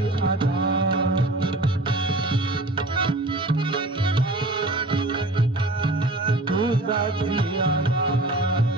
آدا آدا تو سان جي